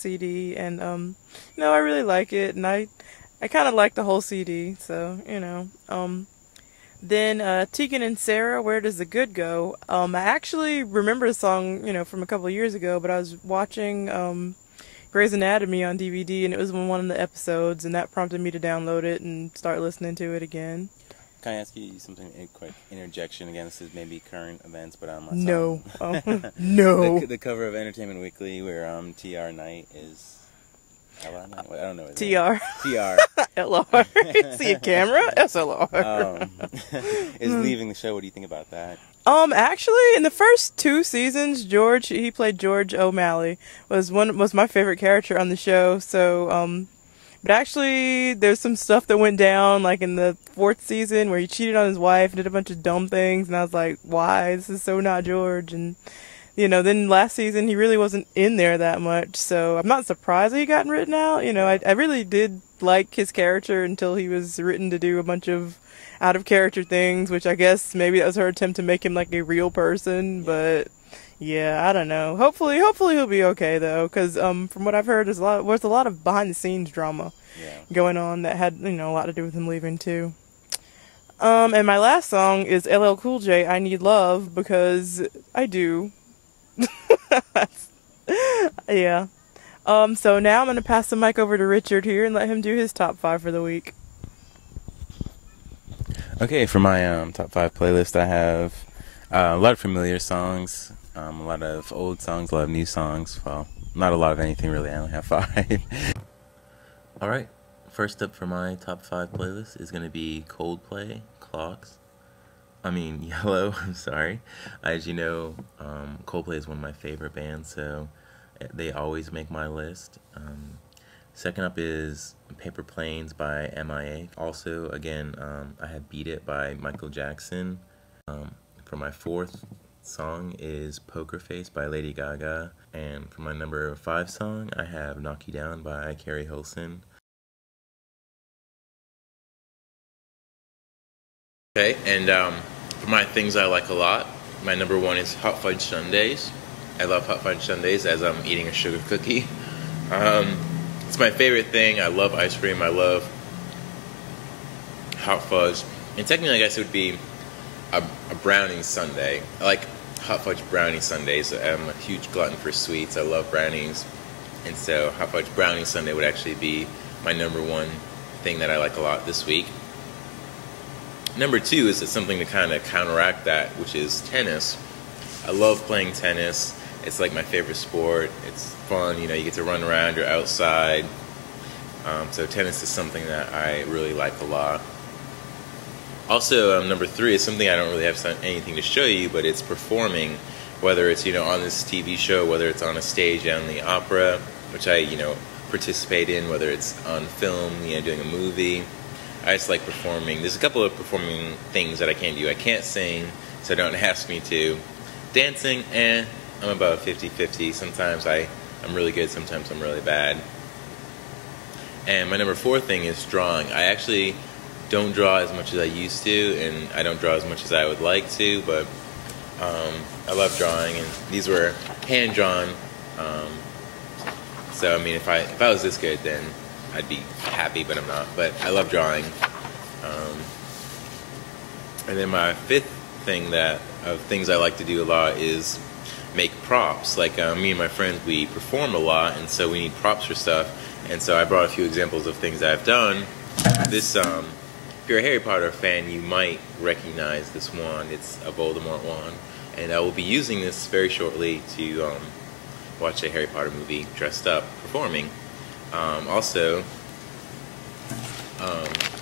CD, and I really like it, and I kind of like the whole CD, so Then Tegan and Sarah, Where Does the Good Go? I actually remember the song, from a couple of years ago, but I was watching Grey's Anatomy on DVD, and it was one of the episodes, and that prompted me to download it and start listening to it again. Can I ask you something, a quick interjection? Again, this is maybe current events, but on my No. song. No. The cover of Entertainment Weekly where TR Knight is... LR Knight? I don't know his TR. name. TR. LR. See a camera? SLR. Is leaving the show. What do you think about that? Actually, in the first 2 seasons, George, he played George O'Malley, was my favorite character on the show. So, but actually, there's some stuff that went down, like in the 4th season, where he cheated on his wife, did a bunch of dumb things, and I was like, why? This is so not George. And then last season he really wasn't in there that much, so I'm not surprised that he gotten written out. I really did like his character until he was written to do a bunch of out of character things, which I guess maybe that was her attempt to make him like a real person. But yeah, I don't know. Hopefully he'll be okay though, because from what I've heard, there's a lot of behind the scenes drama going on that had a lot to do with him leaving too. And my last song is LL Cool J, I Need Love, because I do. Yeah. So now I'm going to pass the mic over to Richard here and let him do his top 5 for the week. Okay, for my top 5 playlist, I have a lot of familiar songs, a lot of old songs, a lot of new songs. Well, not a lot of anything really. I only have 5. Alright, first up for my top 5 playlist is going to be Coldplay, Yellow, I'm sorry. As you know, Coldplay is one of my favorite bands, so they always make my list. Second up is Paper Planes by MIA. Also, again, I have Beat It by Michael Jackson. For my 4th song is Poker Face by Lady Gaga. And for my number 5 song, I have Knock You Down by Carrie Hilson. Okay, and for my things I like a lot, my number 1 is Hot Fudge Sundaes. I love Hot Fudge Sundaes as I'm eating a sugar cookie. It's my favorite thing. I love ice cream. I love hot fudge. And technically, I guess it would be a brownie sundae. I like hot fudge brownie sundaes. I'm a huge glutton for sweets. I love brownies. And so hot fudge brownie sundae would actually be my number 1 thing that I like a lot this week. Number 2 is something to kind of counteract that, which is tennis. I love playing tennis. It's like my favorite sport. It's fun, you get to run around, you're outside. So tennis is something that I really like a lot. Also, number 3 is something I don't really have anything to show you, but it's performing. Whether it's, on this TV show, whether it's on a stage down in the opera, which I, participate in, whether it's on film, doing a movie. I just like performing. There's a couple of performing things that I can't do. I can't sing, so don't ask me to. Dancing, I'm about 50-50. Sometimes I'm really good, sometimes I'm really bad. And my number 4 thing is drawing. I actually don't draw as much as I used to, and I don't draw as much as I would like to, but I love drawing, and these were hand-drawn. So, if I was this good, then I'd be happy, but I'm not. But I love drawing. And then my 5th thing of things I like to do a lot is make props. Like me and my friends, we perform a lot, and so we need props for stuff. And so I brought a few examples of things I've done. This, if you're a Harry Potter fan, you might recognize this wand. It's a Voldemort wand, and I will be using this very shortly to watch a Harry Potter movie dressed up, performing. Also,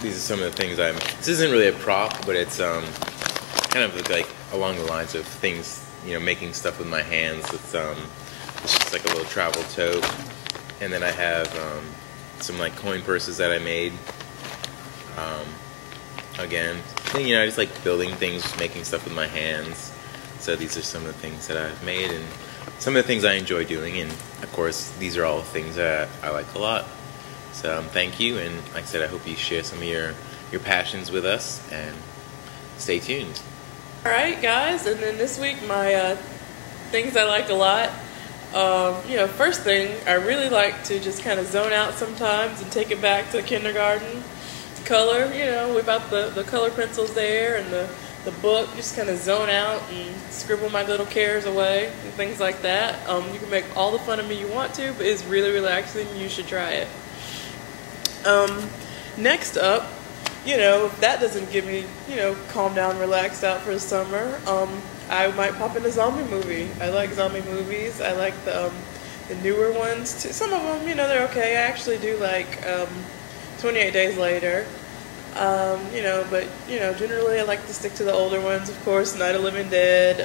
these are some of the things this isn't really a prop, but it's kind of like along the lines of things, making stuff with my hands. It's just like a little travel tote. And then I have some like coin purses that I made. Again, I just like building things, just making stuff with my hands. So these are some of the things that I've made and some of the things I enjoy doing. And of course, these are all things that I like a lot. So thank you, and like I said, I hope you share some of your passions with us, and stay tuned. Alright guys, and then this week my things I like a lot. First thing, I really like to just kind of zone out sometimes and take it back to kindergarten. Color, whip out the color pencils there and the book, just kind of zone out and scribble my little cares away and things like that. You can make all the fun of me you want to, but it's really relaxing. You should try it. Next up, if that doesn't get me, calm down, relaxed out for the summer, I might pop in a zombie movie. I like zombie movies. I like the newer ones too. Some of them, they're okay. I actually do like 28 Days Later. But generally I like to stick to the older ones, of course, Night of the Living Dead,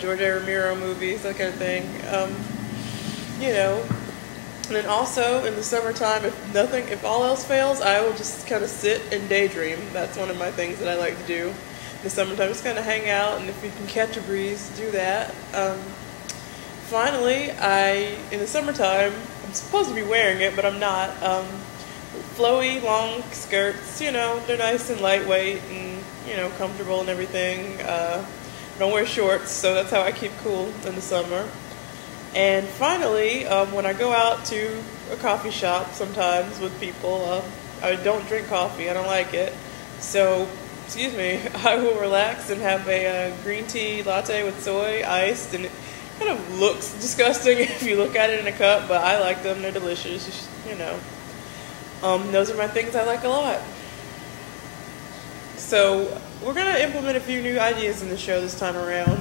George A. Romero movies, that kind of thing. And then also in the summertime, if all else fails, I will just kind of sit and daydream. That's one of my things that I like to do in the summertime, just kind of hang out, and if you can catch a breeze, do that. Finally, in the summertime, I'm supposed to be wearing it, but I'm not. Flowy, long skirts, they're nice and lightweight and, comfortable and everything. I don't wear shorts, so that's how I keep cool in the summer. And finally, when I go out to a coffee shop sometimes with people, I don't drink coffee. I don't like it. So, I will relax and have a green tea latte with soy iced, and it kind of looks disgusting if you look at it in a cup, but I like them. They're delicious, Those are my things I like a lot. So we're going to implement a few new ideas in the show this time around.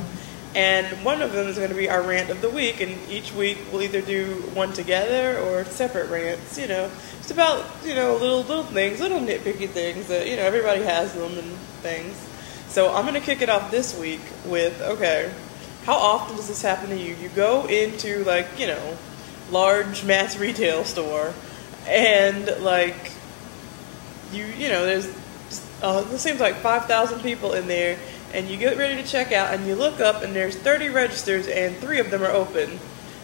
And one of them is going to be our rant of the week. And each week we'll either do one together or separate rants. It's about, little things, little nitpicky things that, everybody has them and things. So I'm going to kick it off this week with, okay, how often does this happen to you? You go into, large mass retail store, and there's it seems like 5,000 people in there, and you get ready to check out and you look up and there's 30 registers and 3 of them are open.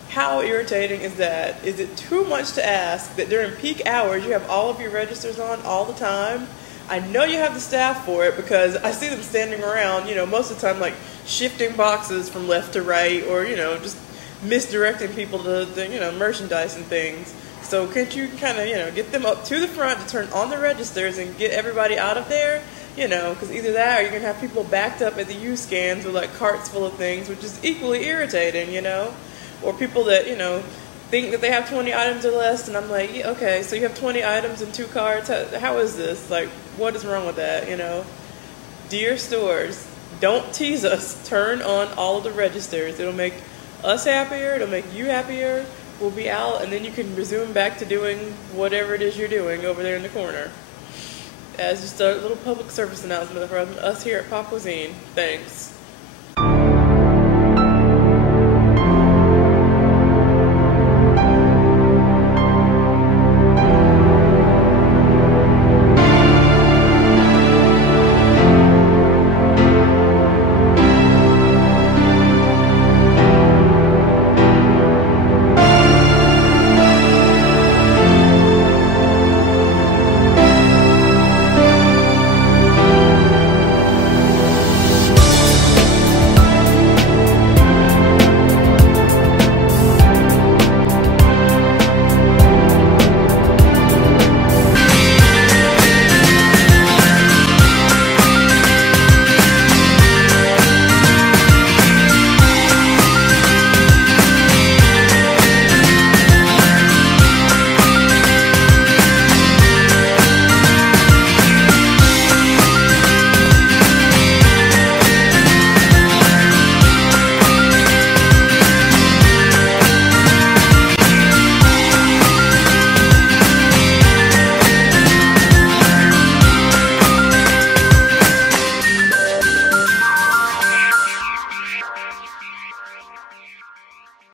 How irritating is that? Is it too much to ask that during peak hours you have all of your registers on all the time? I know you have the staff for it because I see them standing around, most of the time shifting boxes from left to right, or just misdirecting people to merchandise and things. So can't you kind of, get them up to the front to turn on the registers and get everybody out of there? Because either that or you're going to have people backed up at the U-scans with carts full of things, which is equally irritating, Or people that, think that they have 20 items or less, and I'm like, yeah, okay, so you have 20 items in 2 carts? How is this? What is wrong with that, Dear stores, don't tease us. Turn on all of the registers. It'll make us happier. It'll make you happier. We'll be out, and then you can resume back to doing whatever it is you're doing over there in the corner. As just a little public service announcement from us here at Pop Cuisine. Thanks.